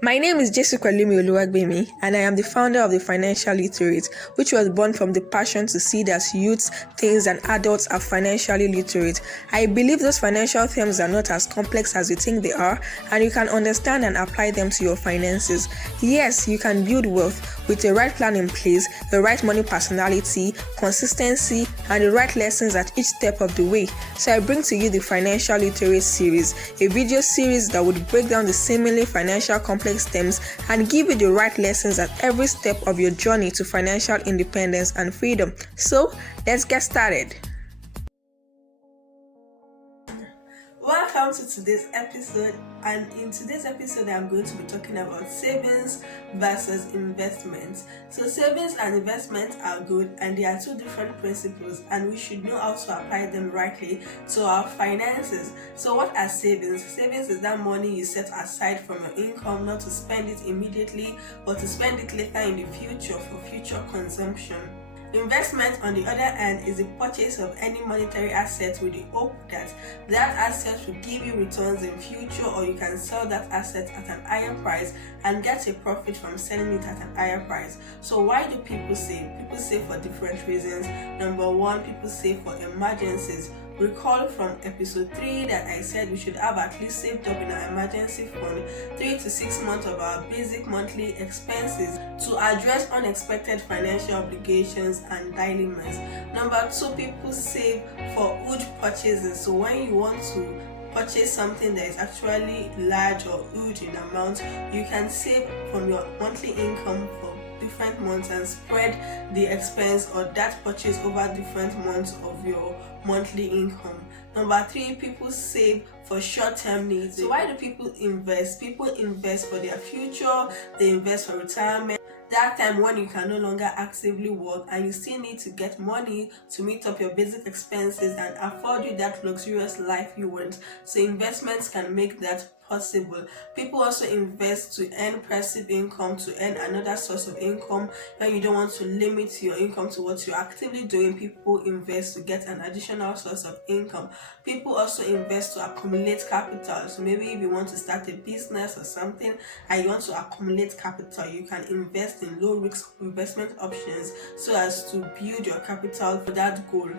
My name is Jessica Lumi Oluwagbemi, and I am the founder of the Financial Literate, which was born from the passion to see that youths, teens, and adults are financially literate. I believe those financial terms are not as complex as you think they are, and you can understand and apply them to your finances. Yes, you can build wealth with the right plan in place, the right money personality, consistency, and the right lessons at each step of the way. So I bring to you the Financial Literate series, a video series that would break down the seemingly financial complex terms and give you the right lessons at every step of your journey to financial independence and freedom. So let's get started. Welcome to today's episode, and in today's episode I'm going to be talking about savings versus investments. So savings and investments are good, and they are two different principles, and we should know how to apply them rightly to our finances. So what are savings? Savings is that money you set aside from your income, not to spend it immediately but to spend it later in the future for future consumption. Investment, on the other hand, is the purchase of any monetary asset with the hope that that asset will give you returns in future, or you can sell that asset at an higher price and get a profit from selling it at an higher price. So why do people save? People save for different reasons. Number one, people save for emergencies. Recall from episode 3 that I said we should have at least saved up in our emergency fund 3 to 6 months of our basic monthly expenses to address unexpected financial obligations and dilemmas. Number 2, people save for huge purchases. So when you want to purchase something that is actually large or huge in amount, you can save from your monthly income for different months and spread the expense or that purchase over different months of your monthly income. Number 3, people save for short-term needs. So why do people invest? People invest for their future, they invest for retirement, that time when you can no longer actively work and you still need to get money to meet up your basic expenses and afford you that luxurious life you want. So investments can make that possible. People also invest to earn passive income, to earn another source of income. When you don't want to limit your income to what you're actively doing, people invest to get an additional source of income. People also invest to accumulate capital. So maybe if you want to start a business or something and you want to accumulate capital, you can invest in low risk investment options so as to build your capital for that goal.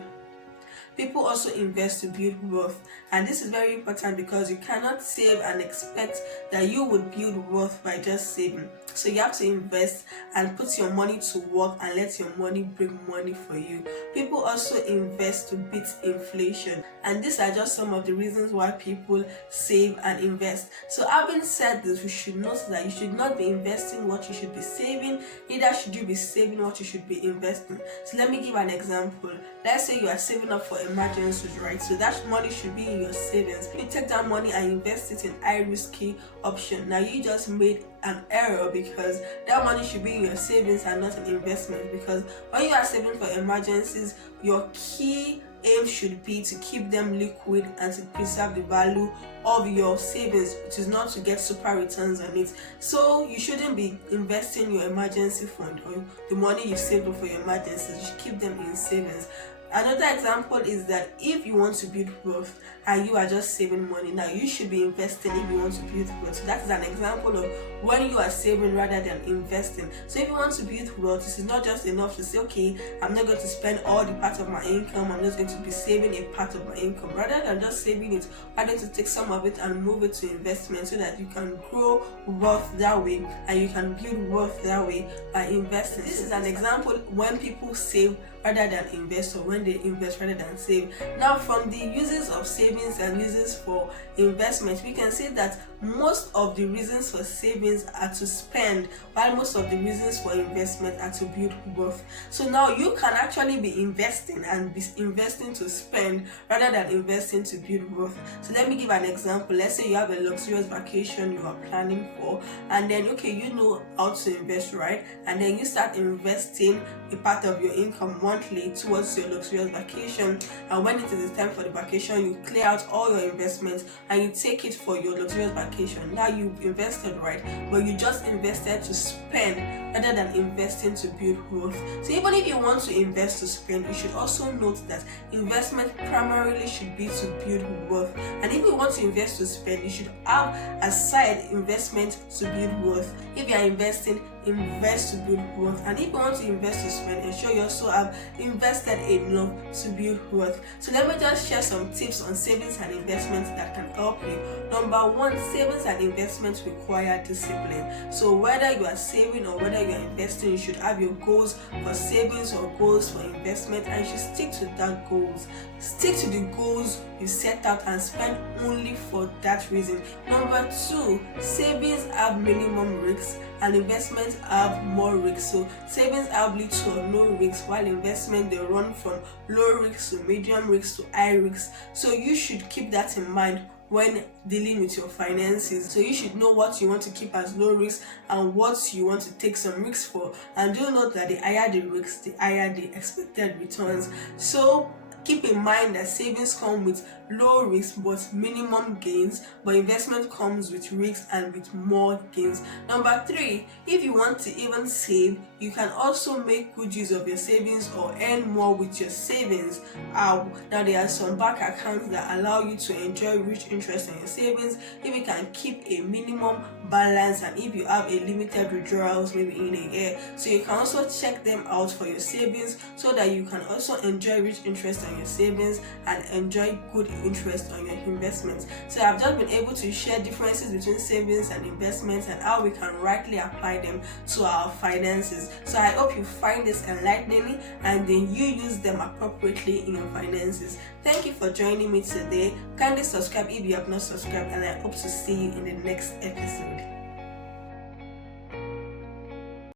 People also invest to build wealth, and this is very important because you cannot save and expect that you would build wealth by just saving. So you have to invest and put your money to work and let your money bring money for you. People also invest to beat inflation, and these are just some of the reasons why people save and invest. So having said this, we should note that you should not be investing what you should be saving, neither should you be saving what you should be investing. So let me give an example. Let's say you are saving up for emergencies, right? So that money should be in your savings. You take that money and invest it in high risky option. Now you just made an error because that money should be in your savings and not an investment, because when you are saving for emergencies, your key aim should be to keep them liquid and to preserve the value of your savings, which is not to get super returns on it. So you shouldn't be investing your emergency fund or the money you saved up for your emergencies. You should keep them in savings. Another example is that if you want to build wealth and you are just saving money, now you should be investing if you want to build wealth. So that is an example of when you are saving rather than investing. So if you want to build wealth, this is not just enough to say, okay, I'm not going to spend all the part of my income, I'm just going to be saving a part of my income. Rather than just saving it, why don't you take some of it and move it to investment so that you can grow wealth that way and you can build wealth that way by investing. This is an example when people save rather than invest, or when they invest rather than save. Now, from the uses of savings and uses for investment, we can say that most of the reasons for savings are to spend, while most of the reasons for investment are to build wealth. So now you can actually be investing and be investing to spend rather than investing to build wealth. So let me give an example. Let's say you have a luxurious vacation you are planning for, and then okay, you know how to invest, right? And then you start investing a part of your income monthly towards your luxurious vacation, and when it is the time for the vacation, you clear clear out all your investments and you take it for your luxurious vacation. Now you've invested, right? But you just invested to spend rather than investing to build wealth. So even if you want to invest to spend, you should also note that investment primarily should be to build wealth. And if you want to invest to spend, you should have aside investment to build wealth. If you are investing, invest to build wealth. And if you want to invest to spend, ensure you also have invested enough to build wealth. So let me just share some tips on savings and investments that can help you. Number one, savings and investments require discipline. So whether you are saving or whether you are investing, you should have your goals for savings or goals for investment, and you should stick to that goals. Stick to the goals you set out and spend only for that reason. Number two, savings have minimum risks and investments have more risks. So savings have little or no risks, while investment they run from low risks to medium risks to high risks. So you should keep that in mind when dealing with your finances. So you should know what you want to keep as low risk and what you want to take some risks for. And do note that the higher the risks, the higher the expected returns. So keep in mind that savings come with low risk but minimum gains, but investment comes with risks and with more gains. Number three, if you want to even save, you can also make good use of your savings or earn more with your savings. Now there are some bank accounts that allow you to enjoy rich interest on your savings if you can keep a minimum balance and if you have a limited withdrawals maybe in a year. So you can also check them out for your savings so that you can also enjoy rich interest on your savings and enjoy good interest on your investments. So I've just been able to share differences between savings and investments and how we can rightly apply them to our finances. So I hope you find this enlightening and then you use them appropriately in your finances. Thank you for joining me today. Kindly subscribe if you have not subscribed, and I hope to see you in the next episode.